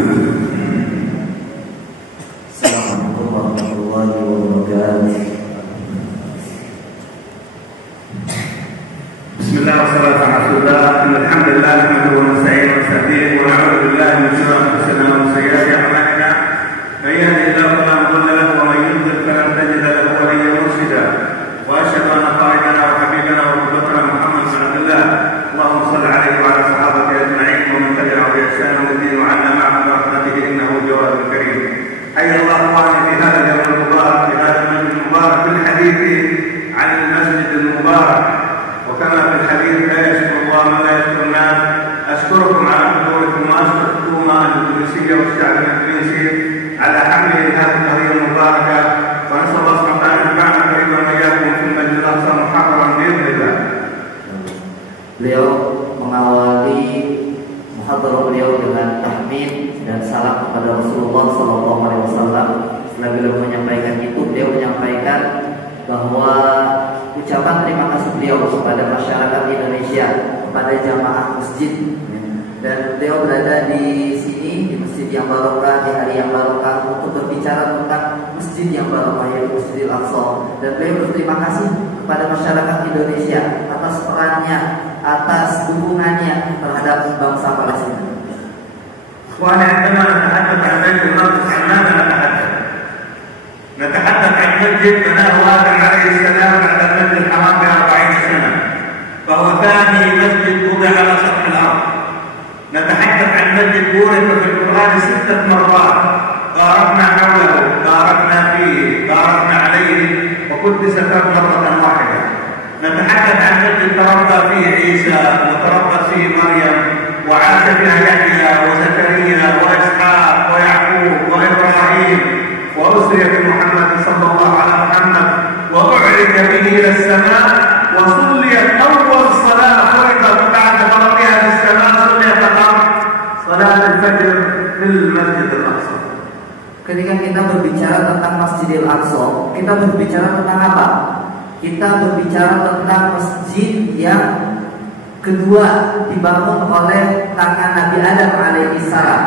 Assalamualaikum warahmatullahi wabarakatuh. Bismillah wassalatu ala rasulillah. Alhamdulillah nahmaduhu wa nasta'inuhu wa nastaghfiruh wa na'udzu billahi min shururi anfusina wa min sayyiati a'malina. Man yahdihillahu fala mudilla lahu wa man yudlil falan tajida lahu waliyyan murshida. Wa asyhadu anna sayyidana wa habibana wa qudwatana Muhammad bin Abdullah. Allahumma shalli 'alaihi wa 'ala sahabatihi ajma'in wa man tabi'ahum bi ihsan ila yawm wa 'ala ma'ahum bi rahmatihi innahu jawadun karim. Hayya Allah ikhwani fi hadha al-yawm al-mubarak fi hadha al-majlis al-mubarak bil hadith 'an al-masjid al-mubarak. وكما في الحديث لا يشكر الله من لا يشكر الناس. اشكركم على حضوركم واشكر الحكومه التونسيه والشعب التونسي على حمله هذه القضيه المباركه، ونسال الله سبحانه وتعالى ان ينفعنا قريبا واياكم في المسجد الاقصى محررا باذن الله. Beliau mengawali muhadharah beliau dengan tahmid dan salam kepada Rasulullah SAW. Setelah beliau menyampaikan itu, beliau menyampaikan bahwa ucapan terima kasih beliau kepada masyarakat Indonesia, kepada jamaah masjid, dan beliau berada di sini di masjid yang barokah, di hari yang barokah untuk berbicara tentang masjid yang barokah, yaitu Masjidil Aqsa. Dan beliau berterima kasih kepada masyarakat Indonesia atas perannya, atas dukungannya terhadap bangsa Palestina. نتحدث عن مسجد بناه آدم عليه السلام بعد المسجد الحرام ب40 سنة، فهو ثاني مسجد وضع على سطح الأرض. نتحدث عن مسجد بورك في القرآن 6 مرات، باركنا حوله، باركنا فيه، باركنا عليه، وقدس مرة واحدة. نتحدث عن مسجد تربى فيه عيسى وتربت فيه مريم وعاش فيها يحيى وزكريا وإسحاق ويعقوب وإبراهيم، وأسري بمحمد صلى الله على محمد وأعرج به إلى السماء، وصليت أول صلاة فرضت بعد فرضها في السماء صليت الأرض صلاة الفجر في المسجد الأقصى. Ketika kita berbicara tentang Masjidil Aqsa, kita berbicara tentang apa? Kita berbicara tentang masjid yang kedua dibangun oleh tangan Nabi Adam alaihissalam.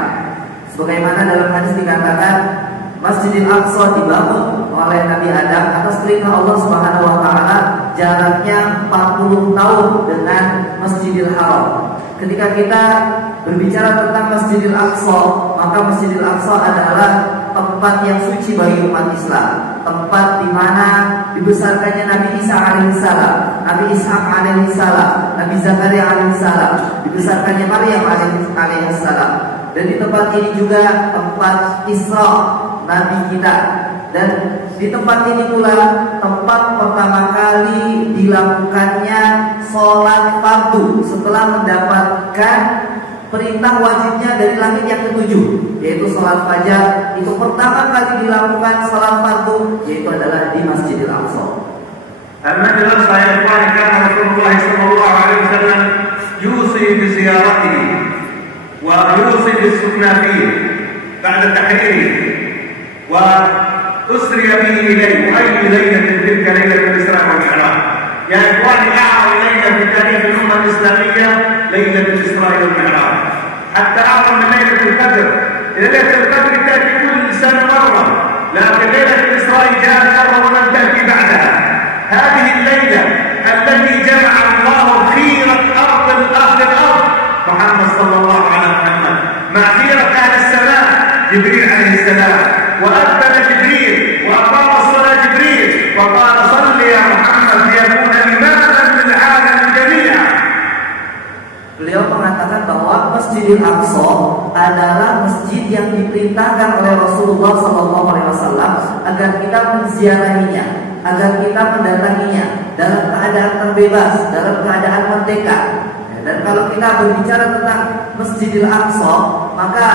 Sebagaimana dalam hadis dikatakan, Masjidil Aqsa dibangun oleh Nabi Adam atas perintah Allah Subhanahu wa taala, jaraknya 40 tahun dengan Masjidil Haram. Ketika kita berbicara tentang Masjidil Aqsa, maka Masjidil Aqsa adalah tempat yang suci bagi umat Islam, tempat di mana dibesarkannya Nabi Isa alaihissalam, Nabi Ishaq alaihissalam, Nabi Zakaria alaihissalam, dibesarkannya Maryam alaihissalam. Dan di tempat ini juga tempat Isra Nabi kita. Dan di tempat ini pula tempat pertama kali dilakukannya sholat fardu setelah mendapatkan perintah wajibnya dari langit yang ketujuh, yaitu sholat fajar. Itu pertama kali dilakukan sholat fardu, yaitu adalah di Masjidil Aqsa. المسجد الأقصى يا إخواني كان رسول الله صلى الله عليه وسلم يوصي بزيارته ويوصي بالسكنى فيه بعد تحريره، وأسري به إليه. وأي ليلة تلك ليلة الإسراء والمعراج يا إخواني؟ أعظم ليلة في تاريخ الأمة الإسلامية ليلة الإسراء والمعراج، حتى أعظم من ليلة القدر. ليلة القدر تأتي كل سنة مرة، لكن ليلة الإسراء جاءت مرة ولم تأتي بعدها. هذه الليلة التي جمع الله خيرة أرض الأرض محمد صلى الله على محمد مع خيرة أهل السماء جبريل عليه السلام، وأذن جبريل وأقام الصلاة جبريل وقال صل يا محمد ليكون إماما للعالم جميعا. Beliau mengatakan bahwa Masjidil Aqsa adalah masjid yang diperintahkan oleh Rasulullah SAW agar kita menziarahinya, agar kita mendatanginya dalam keadaan terbebas, dalam keadaan merdeka. Dan kalau kita berbicara tentang Masjidil Aqsa, maka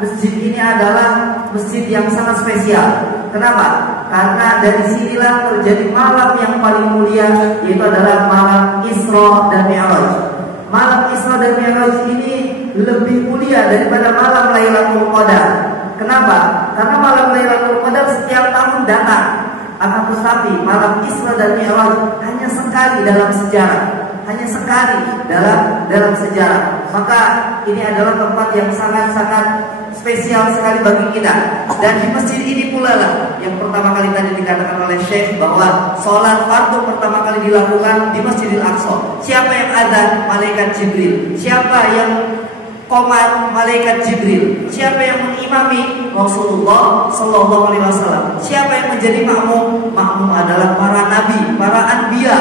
masjid ini adalah masjid yang sangat spesial. Kenapa? Karena dari sinilah terjadi malam yang paling mulia, yaitu adalah malam Isra dan Mi'raj. Malam Isra dan Mi'raj ini lebih mulia daripada malam Lailatul Qadar. Kenapa? Karena malam Lailatul Qadar setiap tahun datang. Akan tetapi malam Isra dan Mi'raj hanya sekali dalam sejarah, hanya sekali dalam sejarah. Maka ini adalah tempat yang sangat-sangat spesial sekali bagi kita. Dan di masjid ini pula lah yang pertama kali tadi dikatakan oleh Syekh bahwa sholat fardu pertama kali dilakukan di Masjidil Aqsa. Siapa yang adzan? Malaikat Jibril. Siapa yang qomat? Malaikat Jibril. Siapa yang mengimami? Rasulullah Sallallahu Alaihi Wasallam. Siapa yang menjadi makmum? Makmum adalah para nabi, para anbiya,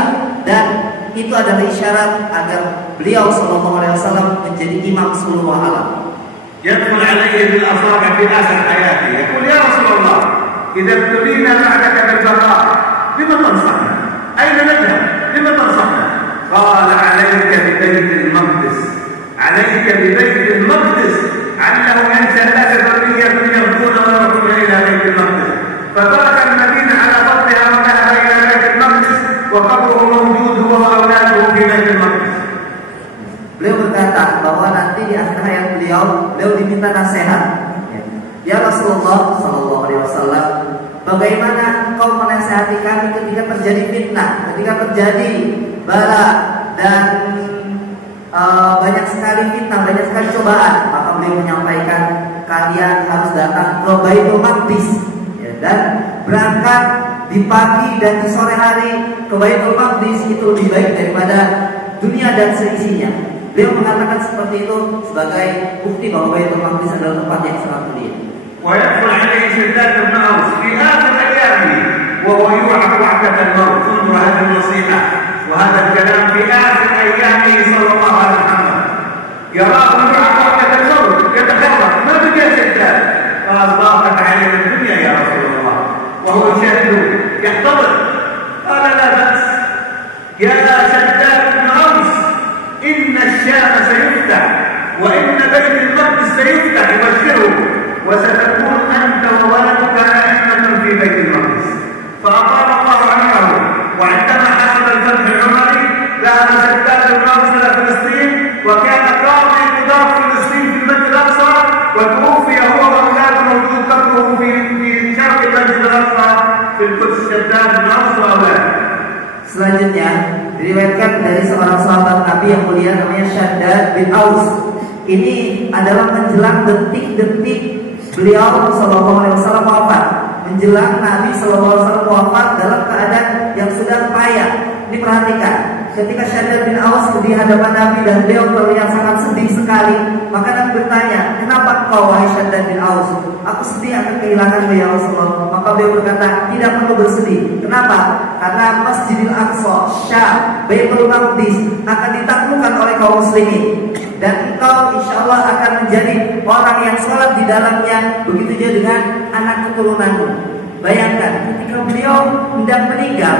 dan itu adalah isyarat agar beliau Sallallahu Alaihi Wasallam menjadi imam seluruh alam. يدخل علي بالأصابع في آخر حياتي يقول يا رسول الله إذا ابتلينا بعدك بالبقاء لما تنصحنا؟ أين نذهب؟ لما تنصحنا؟ قال عليك ببيت المقدس، عليك ببيت المقدس، علّه ينشأ لك ذرية يرجون ويرجون إلى بيت المقدس، فترك المدينة على ضبطها وذهب إلى بيت المقدس وقبره موجود هو وأولاده في بيت المقدس. Beliau berkata bahwa nanti di akhir hayat beliau diminta nasihat. Ya Rasulullah Sallallahu Alaihi Wasallam, bagaimana kau menasihati kami ketika terjadi fitnah, ketika terjadi bala dan banyak sekali fitnah, banyak sekali cobaan? Maka beliau menyampaikan, kalian harus datang ke Baitul Maqdis, dan berangkat di pagi dan di sore hari ke Baitul Maqdis itu lebih baik daripada dunia dan seisinya. Beliau mengatakan seperti itu sebagai bukti bahwa Baitul Maqdis adalah tempat yang sangat mulia. ويدخل عليه شداد بن أوس في آخر أيامه وهو يوعك وعكة الموت. انظر هذه النصيحة وهذا الكلام في آخر أيامه صلى الله عليه وسلم. يراه يوعك وعكة الموت يتخرج، ما بقي شداد. قال ضاقت عليه الدنيا يا رسول الله، وهو يشاهده يحتضر. قال لا بأس يا شداد بن أوس، إن الشام سيفتح وإن بيت المقدس سيفتح، يبشره، وستكون أنت وولدك أئمة في بيت المقدس. فأطال الله عمره، وعندما حصل الفتح العمري ذهب شداد بن أوس إلى فلسطين، وكان قاضي قضاة فلسطين في المسجد الأقصى، وتوفي هو وأولاده موجود قبره في شرق المسجد الأقصى في القدس. شداد بن أوس وأولاده. Selanjutnya diriwayatkan dari seorang sahabat Nabi yang mulia namanya Shaddad bin Aus. Ini adalah menjelang detik-detik beliau Sallallahu Alaihi Wasallam wafat, menjelang Nabi Sallallahu Alaihi Wasallam wafat dalam keadaan yang sudah payah. Ini perhatikan, ketika Shaddad bin Aus di hadapan Nabi dan beliau terlihat sangat sedih sekali, maka Nabi bertanya, kenapa kau wahai Shaddad bin Aus? Aku sedih akan kehilangan beliau Rasulullah. Maka beliau berkata, tidak perlu bersedih. Kenapa? Karena Masjidil Aqsa, Syam, Baitul Maqdis akan ditaklukkan oleh kaum muslimin, dan engkau insya Allah akan menjadi orang yang sholat di dalamnya. Begitu juga dengan anak keturunanmu. Bayangkan ketika beliau hendak meninggal,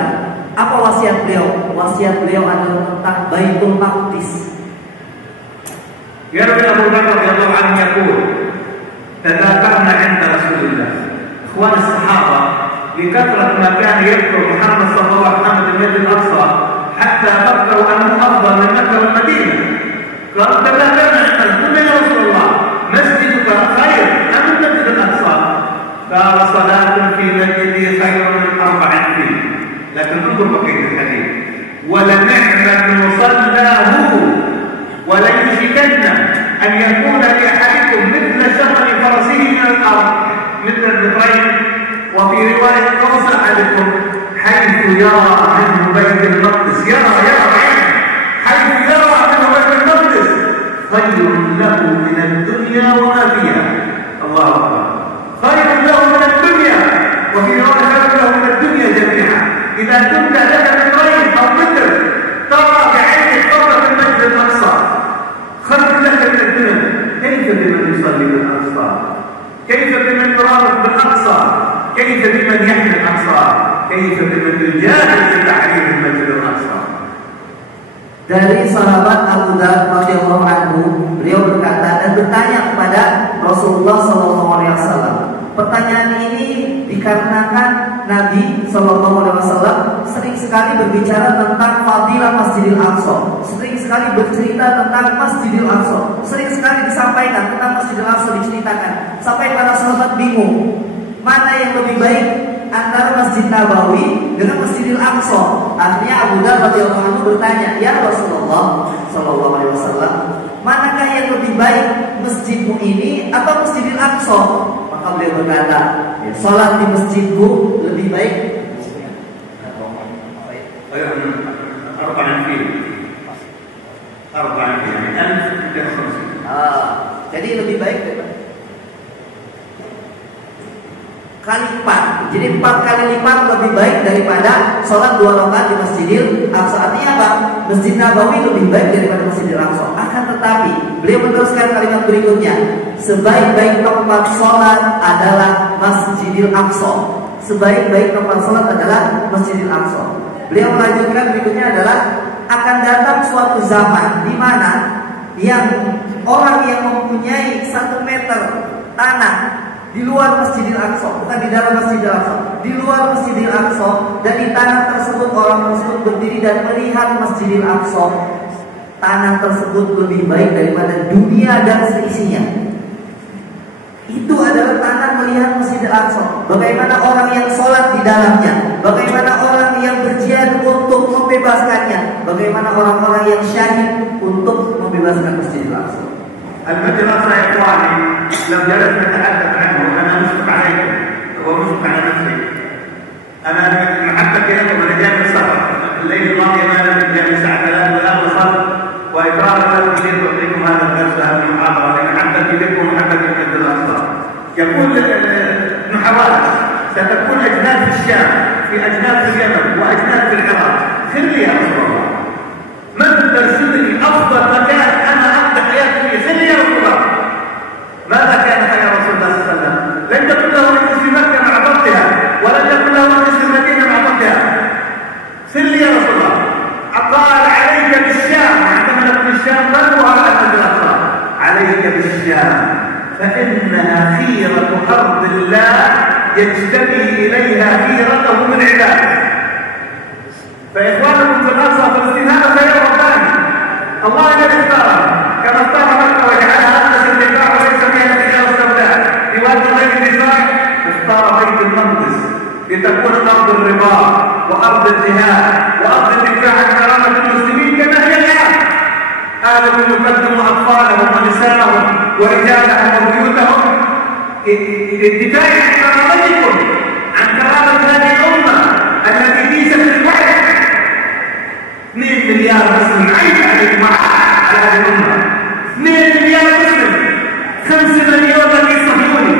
apa wasiat beliau? Wasiat beliau adalah tentang Baitul Maqdis. يروي أبو بكر رضي الله عنه يقول تذاكرنا عند رسول الله إخوان الصحابة لكثرة ما كان يذكر محمد صلى الله عليه وسلم في المسجد الأقصى حتى فكروا أنه أفضل من مكة والمدينة. قالوا تذاكرنا عند قلنا يا رسول الله مسجدك خير أم المسجد الأقصى؟ قال صلاة في مسجدي خير من 4 فيه. لكن انظر بقية الحديث ولنعمة مصلاه وليوشكن أن يكون لأحدكم مثل شطر فرسه من الأرض مثل الذكرين. وفي رواية قوس أحدكم حيث يرى منه بيت المقدس، يرى عين حيث يرى منه بيت المقدس خير له من الدنيا وما فيها. الله أكبر. خير له من الدنيا، وفي رواية خير له من الدنيا جميعا. إذا كنت لك ذكرين أو متر ترى بعينك قبر المسجد الأقصى خير لك من الدنيا. كيف بمن يصلي بالأقصى؟ كيف بمن يرابط بالأقصى؟ كيف بمن يحمي الأقصى؟ كيف بمن يجاهد في تحرير المسجد الأقصى؟ Dari sahabat Abu Dzar radhiyallahu anhu, beliau berkata dan bertanya kepada Rasulullah Sallallahu Alaihi Wasallam. Pertanyaan ini dikarenakan Nabi Sallallahu Alaihi Wasallam sering sekali berbicara tentang fadilah Masjidil Aqsa, sering sekali bercerita tentang Masjidil Aqsa, sering sekali disampaikan tentang Masjidil Aqsa, diceritakan sampai para sahabat bingung mana yang lebih baik antara Masjid Nabawi dengan Masjidil Aqsa. Akhirnya Abu Dzar radhiyallahu anhu bertanya, ya Rasulullah Sallallahu Alaihi Wasallam, manakah yang lebih baik, masjidmu ini atau Masjidil Aqsa? Maka beliau berkata, sholat di masjidku lebih baik. Jadi lebih baik kali 4. Jadi 4 kali lipat lebih baik daripada sholat 2 rakaat di Masjidil Aqsa. Artinya apa? Masjid Nabawi lebih baik daripada Masjidil Aqsa. Akan tetapi beliau meneruskan kalimat berikutnya, sebaik-baik tempat sholat adalah Masjidil Aqsa. Sebaik-baik tempat sholat adalah Masjidil Aqsa. Beliau melanjutkan berikutnya adalah akan datang suatu zaman di mana yang orang yang mempunyai 1 meter tanah di luar Masjidil Aqsa, bukan di dalam Masjidil Aqsa, di luar Masjidil Aqsa, dan di tanah tersebut orang tersebut berdiri dan melihat Masjidil Aqsa, tanah tersebut lebih baik daripada dunia dan seisinya. Itu adalah tanah melihat Masjidil Aqsa. Bagaimana orang yang sholat di dalamnya, bagaimana orang yang berjihad untuk membebaskannya, bagaimana orang-orang yang syahid untuk membebaskan Masjidil Aqsa. المسجد الأقصى يا إخواني لو جلست نتحدث عنه أنا مشفق عليكم ومشفق على نفسي. أنا محبتي لكم أنا جاي من السفر الليل الماضي ما نمت جاي من الساعة 3 والآن وصلت وإكراما لكم جيت أعطيكم هذا الدرس وهذه المحاضرة لمحبتي لكم ومحبتي للمسجد الأقصى. يقول ابن حوالي ستكون أجناد في الشام في أجناد في اليمن وأجناد في العراق. سر لي يا رسول الله من ترشدني أفضل مكان أنا أقضي حياتي فيه؟ سر لي يا رسول الله ماذا كان يا رسول الله صلى الله عليه وسلم؟ لم تكن له مجلس في مكة مع ضبطها ولم يكن له مجلس في المدينة مع ضبطها. سر لي يا رسول الله قال عليك بالشام عندما نكون الشام بل وراء الأقصى عليك بالشام فإنها خيرة أرض الله يجتمي إليها خيرته من عباده. فإخوانكم في الأقصى فلسطين هذا خير رباني الله الذي اختاره كما اختار مكة وجعلها أقدس البقاع وليس فيها الحجارة السوداء لواد غير النزاع. اختار بيت المقدس لتكون أرض الرباط وأرض الجهاد وأرض الدفاع عن كرامة المسلمين كما هي الآن. آلة يقدموا أطفالهم ونساءهم ورجالهم وبيوتهم للدفاع عن كرامتكم عن كرامة هذه الأمة التي ليست في الوعي. 2 مليار مسلم عيش عليكم على هذه الأمة. 2 مليار مسلم 5 مليون رئيس صهيوني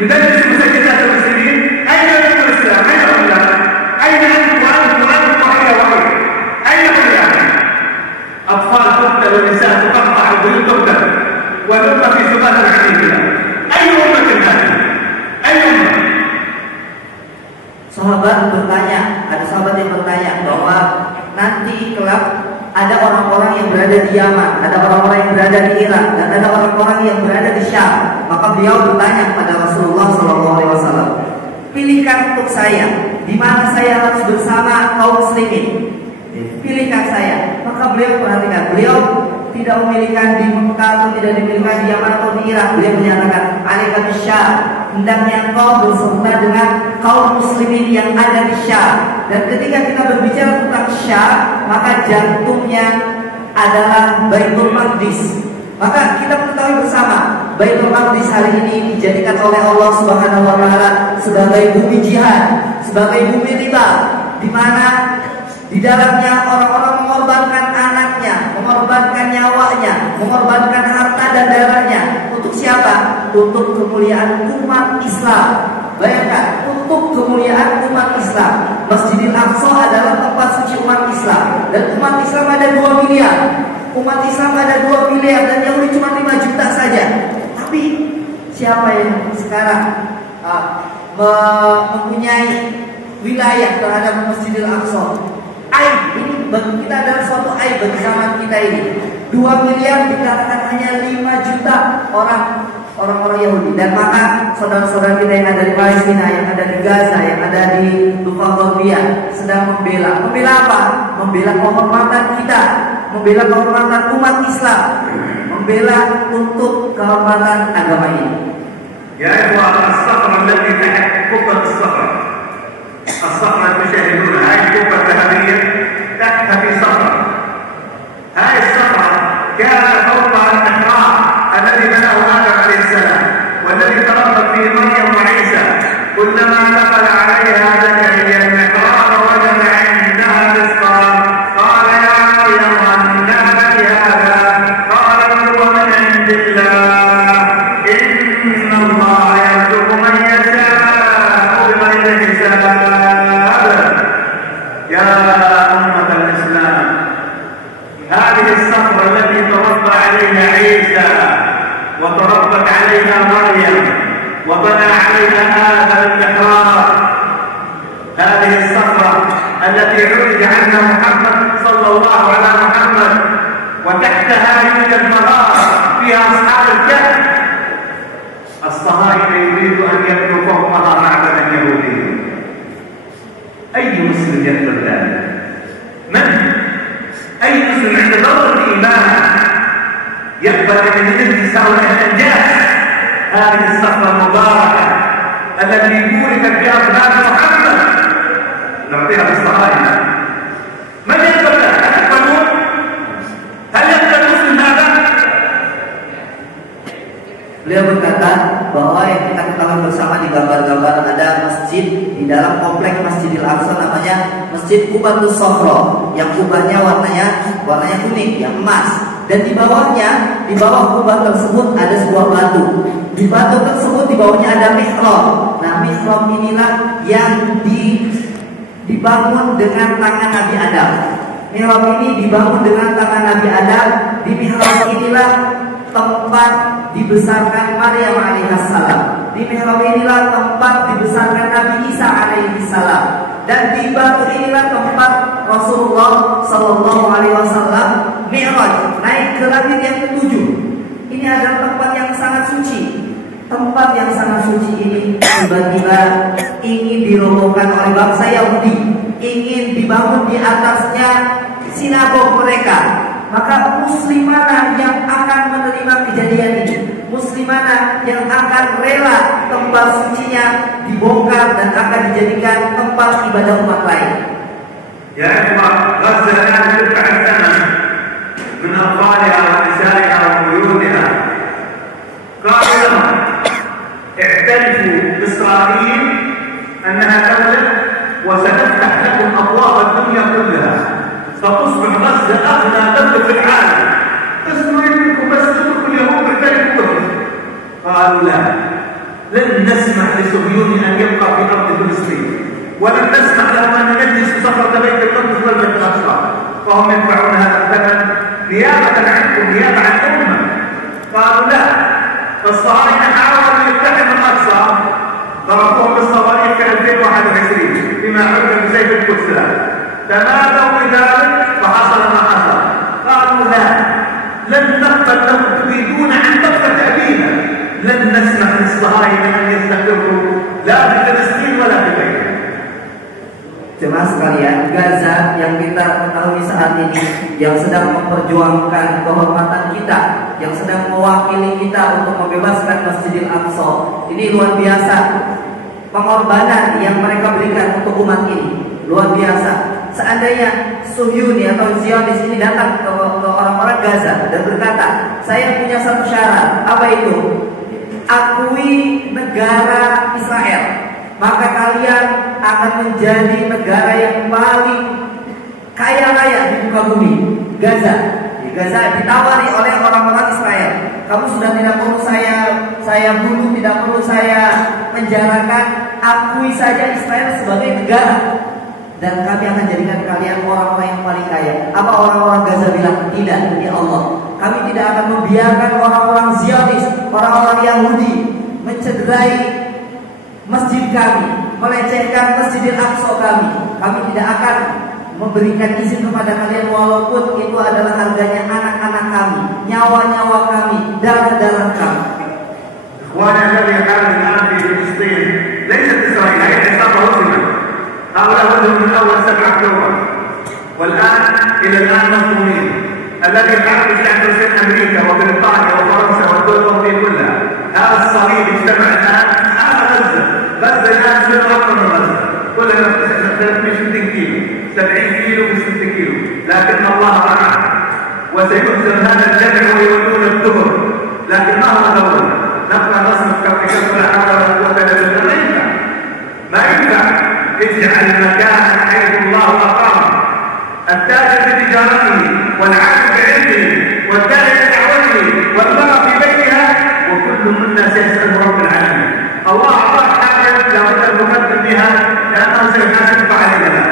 يدرس مسجدات المسلمين. أين يكون الإسلام؟ أين الإسلام؟ أين أنتم وحي وحي؟ أين الإسلام؟ أطفال تقتل ونساء تقطع وبيوت تقتل ونبقى في سبات الحديث. أي أمة هذه؟ أي أمة؟ Sahabat bertanya, ada sahabat yang bertanya bahwa nanti kelak ada orang-orang yang berada di Yaman, ada orang-orang yang berada di Irak, dan ada orang-orang yang berada di Syam. Maka beliau bertanya kepada Rasulullah SAW, pilihkan untuk saya, di mana saya harus bersama kaum muslimin. Pilihkan saya. Maka beliau perhatikan, beliau tidak memilihkan di Mekah atau tidak dimilihkan di Yaman atau di Irak. Beliau menyatakan, alaika bisyam, hendaknya engkau bersama dengan kaum muslimin yang ada di Syam. Dan ketika kita berbicara tentang Syam, maka jantungnya adalah Baitul Maqdis. Maka kita ketahui bersama, Baitul Maqdis hari ini dijadikan oleh Allah Subhanahu wa taala sebagai bumi jihad, sebagai bumi riba, di mana di dalamnya orang-orang mengorbankan anaknya, mengorbankan nyawanya, mengorbankan harta dan darahnya. Untuk siapa? Untuk kemuliaan umat Islam. Bayangkan, untuk kemuliaan umat Islam. Masjidil Aqsa adalah tempat suci umat Islam. Dan umat Islam ada 2 miliar. Umat Islam ada 2 miliar dan Yahudi cuma 5 juta saja. Tapi siapa yang sekarang mempunyai wilayah terhadap Masjidil Aqsa? Aib ini bagi kita adalah suatu aib bagi zaman kita ini. 2 miliar dikatakan hanya 5 juta orang-orang Yahudi. Dan maka saudara-saudara kita yang ada di Palestina, yang ada di Gaza, yang ada di Lukagorbia sedang membela apa? Membela kehormatan kita, membela kehormatan umat Islam, membela untuk kehormatan agama ini. Ya ikhwan, as-safra allati tahta kubbat as-safra. As-safra tushahiduna, hai kubbat dhahabiyya tahta fi safra. Hai as-safra kana fawqa الصخرة التي تربى عليها عيسى وتربت عليها مريم وبنى عليها هذا المحراب، هذه الصخرة التي عرج عنها محمد صلى الله على محمد، وتحتها يوجد مغارة فيها أصحاب الكهف. الصهاينة يريد أن يبنوا فوقها معبدا يهوديا. أي مسلم يقبل ذلك؟ من؟ أي مسلم عند ضرورة الإيمان يقبل أن ينجس أو الأنجاس هذه الصخرة المباركة التي بوركت بأبناء محمد نعطيها بالصهاينة؟ من يقبل ذلك؟ يقبلون؟ هل يقبل المسلم هذا؟ Beliau berkata bahwa yang kita ketahui bersama di gambar-gambar ada masjid di dalam kompleks Masjidil Aqsa namanya Masjid Qubatus Sokhro, yang kubahnya warnanya kuning, yang emas. Dan di bawahnya, di bawah kubah tersebut ada sebuah batu. Di batu tersebut di bawahnya ada mihrab. Nah, mihrab inilah yang dibangun dengan tangan Nabi Adam. Mihrab ini dibangun dengan tangan Nabi Adam. Di mihrab inilah tempat dibesarkan Maryam alaihissalam. Di mihrab inilah tempat dibesarkan Nabi Isa alaihissalam. Dan di batu inilah tempat Rasulullah Sallallahu Alaihi Wasallam Mi'raj, naik ke langit yang ketujuh. Ini adalah tempat yang sangat suci. Tempat yang sangat suci ini tiba-tiba ingin dirobohkan oleh bangsa Yahudi, ingin dibangun di atasnya sinagog mereka. Maka muslim mana yang akan menerima kejadian ini? Muslim mana yang akan rela tempat sucinya dibongkar dan akan dijadikan tempat ibadah umat lain? Ya ikhwan, Gaza الآن تدفع الثمن من أطفالها ونسائها وبيوتها. قالوا لهم اعترفوا بإسرائيل أنها دولة وسنفتح لكم أبواب الدنيا كلها فتصبح غزة أغنى دولة في العالم. بس نريد منكم بس تتركوا اليهود اعترفوا. قالوا لا، لن نسمح لصهيون أن يبقى في أرض فلسطين، ولن نسمح لهم أن يجلس صخرة بيت المقدس والمسجد الأقصى، فهم يدفعون هذا الثمن نيابة عنكم، نيابة عن الأمة. قالوا لا، فالصهاينة حاولوا يقتحموا الأقصى، ضربوهم بالصواريخ في 2021 بما عرف بسيف القدس. تمادوا بذلك فحصل ما حصل. قالوا لا، لن نقبل لو تريدون عن بكرة أبينا، لن نسمح للصهاينة أن يستقروا لا في فلسطين ولا في بيتنا. Jemaah sekalian, Gaza yang kita ketahui saat ini, yang sedang memperjuangkan kehormatan kita, yang sedang mewakili kita untuk membebaskan Masjidil Aqsa, ini luar biasa. Pengorbanan yang mereka berikan untuk umat ini luar biasa. Seandainya Suhyuni atau Zionis ini datang ke orang-orang Gaza dan berkata, saya punya satu syarat. Apa itu? Akui negara Israel, maka kalian akan menjadi negara yang paling kaya raya di muka bumi. Gaza, di Gaza ditawari oleh orang-orang Israel, kamu sudah tidak perlu saya bunuh, tidak perlu saya penjarakan, akui saja Israel sebagai negara, dan kami akan jadikan kalian orang-orang yang paling kaya. Apa orang-orang Gaza bilang? Tidak, demi Allah, kami tidak akan membiarkan orang-orang Zionis, orang-orang Yahudi mencederai masjid kami, melecehkan Masjidil Aqsa kami. Kami tidak akan memberikan izin kepada kalian walaupun itu adalah harganya anak-anak kami, nyawa-nyawa kami, darah-darah kami. إخوانا الذي كان الآن في فلسطين ليست إسرائيل، هي عصابة مسلمة. هؤلاء وجهوا من أول 7 أكتوبر والآن إلى الآن مظلومين. الذي حارب في أمريكا أمريكا وبريطانيا وفرنسا والدول الأوروبية كلها، هذا الصليب اجتمع الآن على غزة. غزة الآن تصير أكثر من غزة، كلها 360 كيلو، 70 كيلو في 6 كيلو، لكن الله معه وسيهزم هذا الجمع ويولون الدبر. لكن ما هو الأول؟ نبقى نصرف كيف لا حول ولا قوة إلا بالله. ما ينفع اجعل مكانا حيث الله أقام التاجر بتجارته والعالم بعلمه والداعي بدعوته والمرأة في بيتها، وكل منا سيسأل رب العالمين. الله أعطاك حاجة لابد أن نقدم بها لأنه سيحاسبك عليها.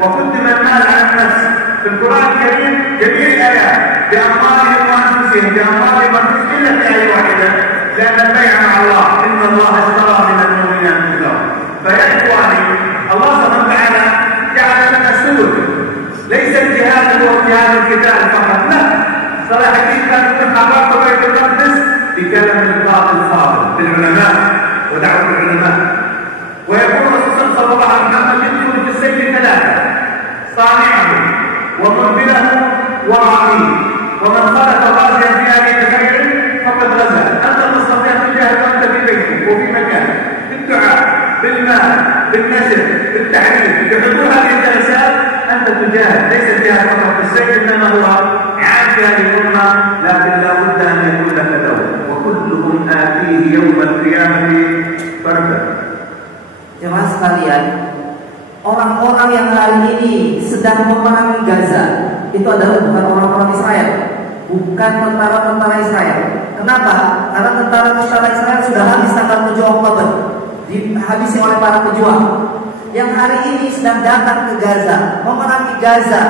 وقدم المال على النفس في القرآن الكريم جميع الآيات بأموالهم وأنفسهم بأموالهم وأنفسهم إلا في آية واحدة لأن البيع مع الله إن الله اشترى من المؤمنين أنفسهم. فيا إخواني الله سبحانه وتعالى جعل لنا سبل، ليس الجهاد هو جهاد القتال فقط، لا. صلاح الدين كان يقول حررت بيت المقدس بكلام الباطل الفاضل للعلماء ودعوة العلماء. ويقول الرسول صلى الله عليه وسلم يدخل في السيف ثلاثة: صانعه ومنبله وراميه، ومن خلق غازيا في هذه الخير فقد غزا. انت تستطيع ان تجاهد وانت في بيتك وفي مكانك بالدعاء بالمال بالنشر بالتعليم بحضور هذه الجلسات، انت تجاهد. ليس الجهاد فقط بالسيف انما هو عام في هذه الامه، لكن لا بد ان يكون لك دور وكلهم اتيه يوم القيامه فردا. Jemaah sekalian, orang-orang yang hari ini sedang memerangi Gaza itu adalah bukan orang-orang Israel, bukan tentara-tentara Israel. Kenapa? Karena tentara-tentara Israel sudah habis tanggal 7 Oktober, dihabisi oleh para pejuang. Yang hari ini sedang datang ke Gaza, memerangi Gaza,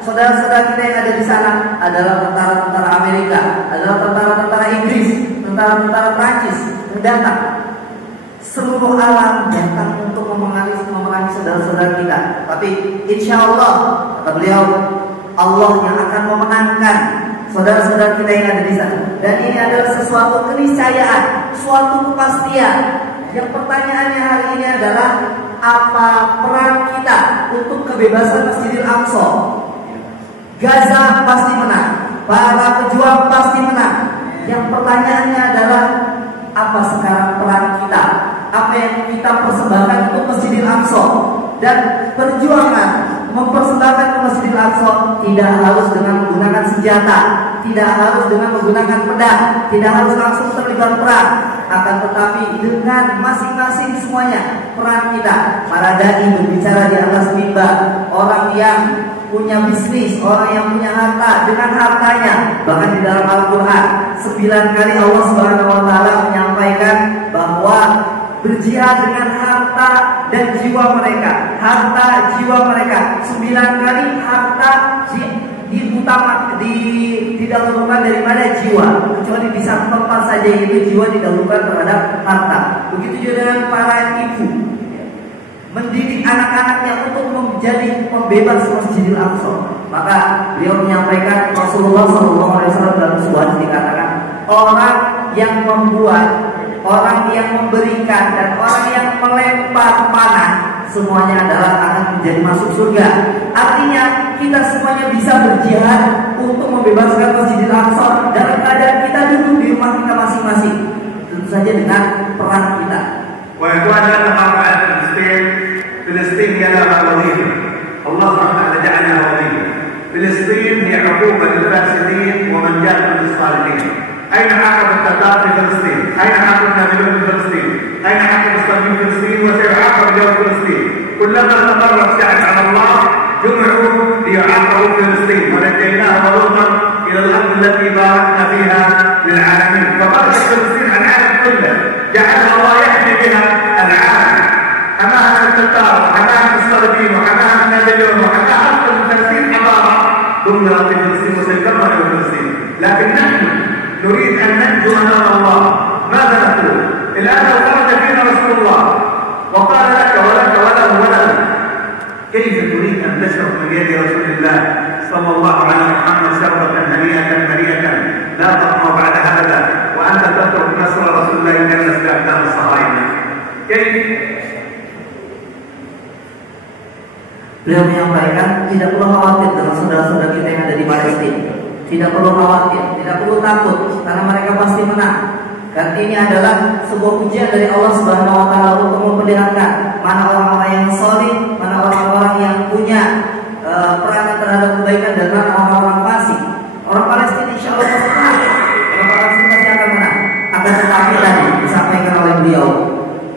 saudara-saudara kita yang ada di sana adalah tentara-tentara Amerika, adalah tentara-tentara Inggris, tentara-tentara Prancis yang datang. Seluruh alam datang untuk memerangi saudara-saudara kita. Tapi insya Allah, kata beliau, Allah yang akan memenangkan saudara-saudara kita yang ada di sana. Dan ini adalah sesuatu keniscayaan, suatu kepastian. Yang pertanyaannya hari ini adalah apa peran kita untuk kebebasan Masjidil Aqsa? Gaza pasti menang, para pejuang pasti menang. Yang pertanyaannya adalah apa sekarang peran kita? Apa yang kita persembahkan untuk Masjidil Aqsa? Dan perjuangan mempersembahkan ke Masjidil Aqsa tidak harus dengan menggunakan senjata, tidak harus dengan menggunakan pedang, tidak harus langsung terlibat perang, akan tetapi dengan masing-masing semuanya peran kita. Para dai berbicara di atas mimbar, orang yang punya bisnis, orang yang punya harta dengan hartanya. Bahkan di dalam Al-Quran 9 kali Allah Subhanahu wa Ta'ala menyampaikan bahwa berjihad dengan harta dan jiwa mereka. Harta, jiwa mereka. 9 kali harta didahulukan daripada jiwa. Kecuali di satu tempat saja, yaitu jiwa didahulukan terhadap harta. Begitu juga dengan para ibu, mendidik anak-anaknya untuk menjadi pembebas Masjidil Aqsa. Maka beliau menyampaikan, Rasulullah SAW dalam sebuah hadis dikatakan, orang yang membuat, orang yang memberikan, dan orang yang melempar panah, semuanya adalah akan menjadi masuk surga. Artinya kita semuanya bisa berjihad untuk membebaskan Masjidil Aqsa dalam keadaan kita duduk di rumah kita masing-masing, tentu saja dengan peran kita. فلسطين هي لها وظيفة، الله سبحانه وتعالى جعلها وظيفة. فلسطين هي عقوبة للفاسدين ومن جاء للصالحين. أين عاقب التتار في فلسطين؟ أين عاقب النابليون في فلسطين؟ أين عاقب الصليبيين في فلسطين؟ وسيعاقب اليوم فلسطين. كلما تقرب شعب على الله جمعوا ليعاقبوا فلسطين، ونجيناه ولوطا إلى الأرض التي باركنا فيها للعالمين. فبارك فلسطين على العالم كله، جعلها الله يحمي بها العالم. حماها التتار وحماها الصليبيين وحماها النابليون وحماها أكثر من 30 حضارة دمرت في فلسطين وسيدمر في فلسطين. لكن نحن نريد أن ننجو أمام الله. ماذا نقول؟ الآن لو خرج فينا رسول الله وقال لك ولك وله وله، كيف تريد أن تشرب من يد رسول الله صلى الله عليه وسلم شربة هنيئة مريئة لا تطمع بعد هذا، وأنت تترك نصر رسول الله جل في أقدام الصهاينة؟ كيف؟ Beliau menyampaikan tidak perlu khawatir dengan saudara-saudara kita yang ada di Palestina. Tidak perlu khawatir, tidak perlu takut, karena mereka pasti menang. Dan ini adalah sebuah ujian dari Allah Subhanahu wa Ta'ala untuk memperlihatkan mana orang-orang yang solid, mana orang-orang yang punya peranan terhadap kebaikan, dan mana orang-orang fasik. Orang Palestina insya Allah pasti menang. Orang Palestina pasti akan menang. Akan tetapi tadi disampaikan oleh beliau,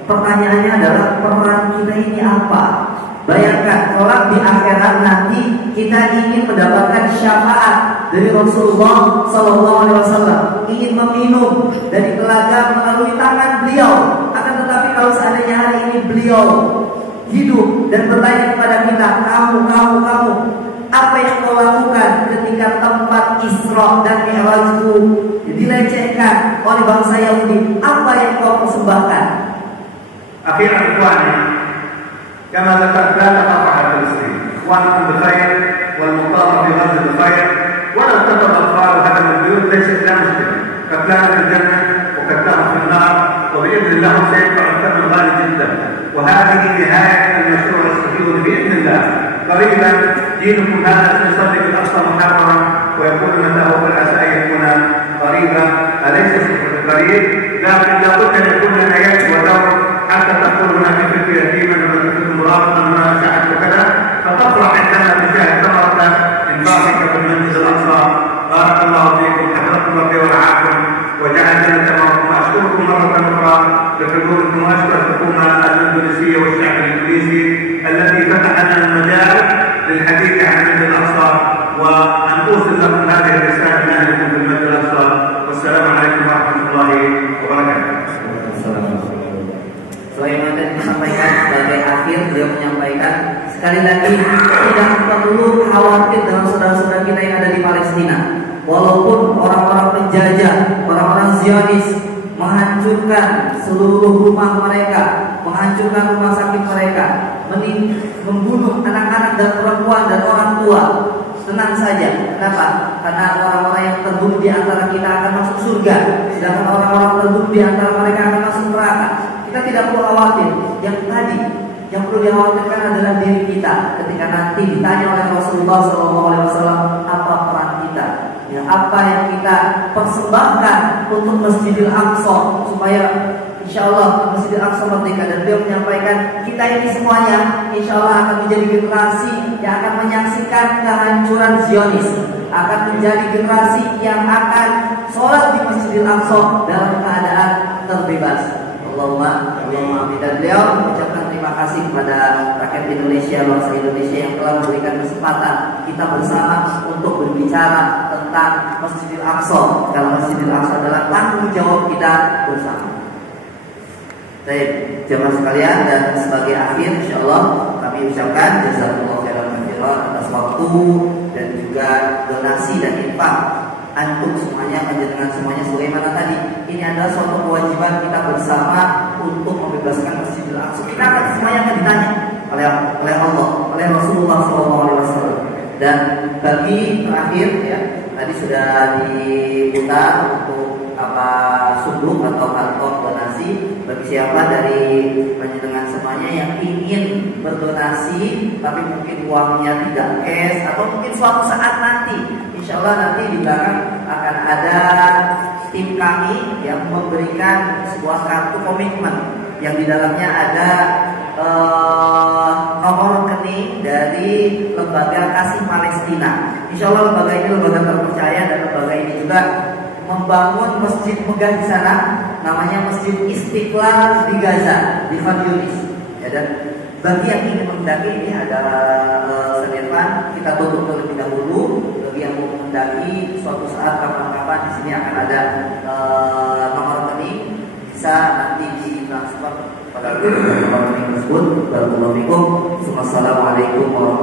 pertanyaannya adalah peran kita ini apa? Bayangkan kalau di akhirat nanti kita ingin mendapatkan syafaat dari Rasulullah SAW, ingin meminum dari telaga melalui tangan beliau. Akan tetapi kalau seandainya hari ini beliau hidup dan bertanya kepada kita, kamu, apa yang kau lakukan ketika tempat Isra dan Mi'rajku dilecehkan oleh bangsa Yahudi? Apa yang kau persembahkan? Akhirnya ikhwani, kama dzakart la taqafa al-muslim, ikhwanukum bi khair wal muqama fi ghazw al-khair wa la tatadaffaru hadam al-buyut laysa la mushkila. Qad kana fi al-jannah wa qad kana fi an-nar wa bi idhnillah sayaqta al-ghali jiddan. Wa hadhihi nihayat al-mashru' as-sahih bi idhnillah. قريبا دينكم هذا سيصلي بالاقصى محررا ويكون متاه بالعسى ان يكون قريبا اليس قريب؟ لكن لابد ان يكون الايات ودور حتى تقول هناك فكر يتيما وفكر مرافقا ما شاءت وكذا فتفرح عندما تشاهد ثمره انفاقك في المسجد الاقصى. بارك الله فيكم، حفظكم ربي ورعاكم وجعل جنة موتكم. اشكركم مره اخرى لحضوركم واشكر الحكومه الاندونيسيه والشعب الانجليزي الذي فتح لنا المجال للحديث عن المسجد الاقصى، وان اوصل لكم هذه الرساله من اهلكم في المسجد الاقصى. والسلام عليكم ورحمه الله وبركاته. Yang tadi disampaikan sebagai akhir, beliau menyampaikan sekali lagi tidak perlu khawatir dengan saudara-saudara kita yang ada di Palestina. Walaupun orang-orang penjajah, orang-orang Zionis menghancurkan seluruh rumah mereka, menghancurkan rumah sakit mereka, membunuh anak-anak dan perempuan dan orang tua, tenang saja. Kenapa? Karena orang-orang yang terbunuh di antara kita akan masuk surga, sedangkan orang-orang terbunuh di antara mereka akan masuk neraka. Kita tidak perlu khawatir. Yang perlu dikhawatirkan adalah diri kita. Ketika nanti ditanya oleh Rasulullah SAW, apa peran kita? Ya, apa yang kita persembahkan untuk Masjidil Aqsa supaya insya Allah Masjidil Aqsa merdeka. Dan beliau menyampaikan kita ini semuanya insya Allah akan menjadi generasi yang akan menyaksikan kehancuran Zionis, akan menjadi generasi yang akan sholat di Masjidil Aqsa dalam keadaan terbebas. Allahumma amin. Dan beliau mengucapkan terima kasih kepada rakyat Indonesia, bangsa Indonesia yang telah memberikan kesempatan kita bersama untuk berbicara tentang Masjidil Aqsa. Kalau Masjidil Aqsa adalah tanggung jawab kita bersama. Baik, jemaah sekalian, dan sebagai akhir insyaallah kami ucapkan jazakumullah khairan katsiran atas waktu dan juga donasi dan infak antum semuanya, dengan semuanya. Sebagaimana tadi, ini adalah suatu kewajiban kita bersama untuk membebaskan Masjidil Aqsa. Kita akan semuanya akan ditanya oleh Allah, oleh Rasulullah SAW. Dan bagi terakhir ya, tadi sudah diputar untuk apa sunduk atau kantong donasi. Bagi siapa dari panjenengan semuanya yang ingin berdonasi tapi mungkin uangnya tidak cash, atau mungkin suatu saat nanti, insya Allah nanti di belakang akan ada tim kami yang memberikan sebuah kartu komitmen yang di dalamnya ada nomor rekening dari Lembaga Kasih Palestina. Insya Allah lembaga ini lembaga terpercaya, dan lembaga ini juga membangun masjid megah di sana, namanya Masjid Istiqlal di Gaza, di Khan Yunis. Ya, dan bagi yang ingin mendaki, ini ada Senirvan, kita tutup terlebih dahulu. Bagi yang mau mendaki suatu saat kapan-kapan, di sini akan ada nomor rekening, bisa nanti ditransfer pada nomor rekening tersebut. Wassalamualaikum warahmatullahi wabarakatuh.